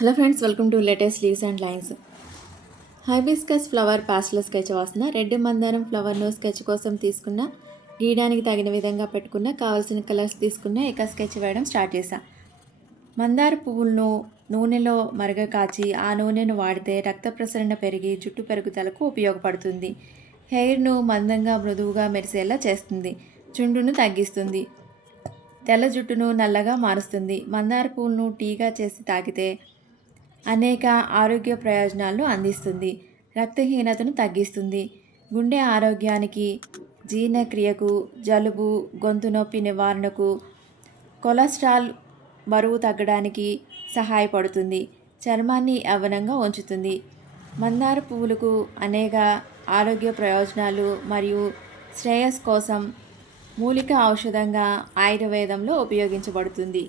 Hello friends, welcome to latest leaves and lines. Hibiscus flower pastel sketch వాసన red మందారం ఫ్లవర్ను sketch కోసం తీసుకున్న, గీయడానికి తగిన విధంగా పెట్టుకున్న, కావాల్సిన కలర్స్ తీసుకున్న, ఇక స్కెచ్ వేయడం స్టార్ట్ చేశా. మందార పువ్వులను నూనెలో మరగ కాచి ఆ నూనెను వాడితే రక్త ప్రసరణ పెరిగి జుట్టు పెరుగుదలకు ఉపయోగపడుతుంది. హెయిర్ను మందంగా మృదువుగా మెరిసేలా చేస్తుంది. చుండును తగ్గిస్తుంది. తెల్ల జుట్టును నల్లగా మారుస్తుంది. మందార పువ్వులను టీగా చేసి తాగితే అనేక ఆరోగ్య ప్రయోజనాలను అందిస్తుంది. రక్తహీనతను తగ్గిస్తుంది. గుండె ఆరోగ్యానికి, జీర్ణక్రియకు, జలుబు, గొంతు నొప్పి నివారణకు, కొలెస్ట్రాల్, బరువు తగ్గడానికి సహాయపడుతుంది. చర్మాన్ని యవ్వనంగా ఉంచుతుంది. మందార పువ్వులకు అనేక ఆరోగ్య ప్రయోజనాలు మరియు శ్రేయస్ కోసం మూలిక ఔషధంగా ఆయుర్వేదంలో ఉపయోగించబడుతుంది.